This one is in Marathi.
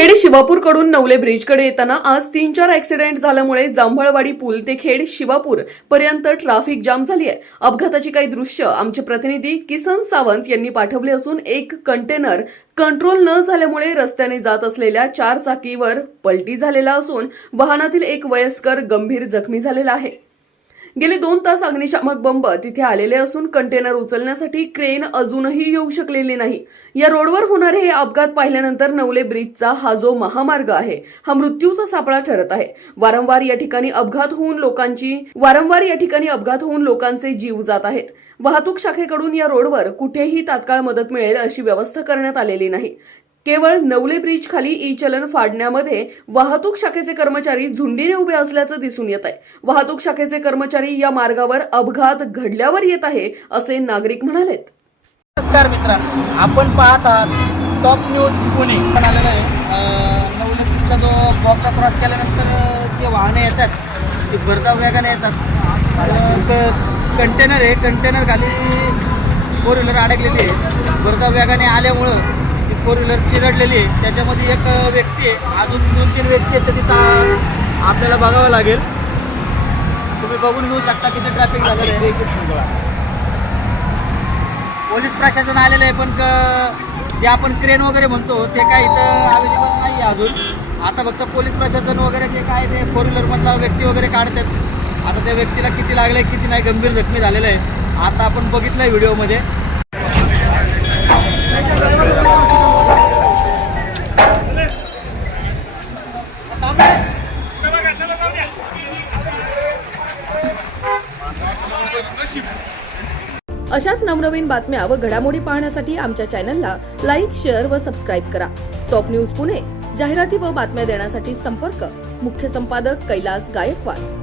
खेड शिवापूर कडून नवले ब्रिजकडे येताना आज 3-4 ऍक्सिडेंट झाल्यामुळे जांभळवाडी पूल ते खेड शिवापूर पर्यंत ट्रॅफिक जाम झाली आहे। अपघाताची काही दृश्य आमचे प्रतिनिधी किसन सावंत यांनी पाठवले असून एक कंटेनर कंट्रोल न झाल्यामुळे रस्त्याने जात असलेल्या 4 चाकीवर पलटी झालेला असून वाहनातील एक वयस्कर गंभीर जखमी झालेला आहे। गेले 2 तास अग्निशामक बंब तिथे आलेले असून कंटेनर उचलण्यासाठी क्रेन अजूनही येऊ शकलेली नाही। या रोडवर होणारे हे अपघात पाहिल्यानंतर नवले ब्रिजचा हा जो महामार्ग आहे हा मृत्यूचा सापळा ठरत आहे। वारंवार या ठिकाणी अपघात होऊन लोकांचे जीव जात आहेत। वाहतूक शाखेकडून या रोडवर कुठेही तात्काळ मदत मिळेल अशी व्यवस्था करण्यात आलेली नाही। केवळ नवले ब्रिज खाली ई चलन फाडण्यामध्ये वाहतूक शाखेचे कर्मचारी झुंडीने उभे असल्याचं दिसून येत आहे। वाहतूक शाखेचे कर्मचारी या मार्गावर अपघात घडल्यावर येत आहे असे नागरिक म्हणालेत। नमस्कार मित्रांनो, आपण पाहत आहात टॉप न्यूज पुणे। आलेला आहे नवले ब्रिजचा जो ब्लॉकला क्रॉस केल्यानंतर जे वाहने येतात ते भरधाव वेगाने येतात। कंटेनर आहे, कंटेनर खाली 4 व्हीलर अडकलेली आहे। भरधाव वेगाने आल्यामुळं 4 व्हीलर चिरडलेली आहे। त्याच्यामध्ये एक व्यक्ती आहे, अजून 2-3 व्यक्ती आहेत, तिथं आपल्याला बघावं लागेल। तुम्ही बघून घेऊ शकता किती ट्रॅफिक झालेलं आहे। पोलीस प्रशासन आलेलं आहे, पण जे आपण क्रेन वगैरे म्हणतो ते काय इथं अवेलेबल नाही अजून। आता फक्त पोलीस प्रशासन वगैरे जे काय ते 4 व्हीलरमधला व्यक्ती वगैरे काढतात। आता त्या व्यक्तीला किती लागलं किती नाही, गंभीर जखमी झालेलं आहे। आता आपण बघितलं आहे व्हिडिओमध्ये। अशाच नवनवीन बातम्या व घडामोडी पाहण्यासाठी आमच्या चॅनलला लाईक, शेअर व सबस्क्राईब करा। टॉप न्यूज पुणे जाहिराती व बातम्या देण्यासाठी संपर्क मुख्य संपादक कैलास गायकवाड।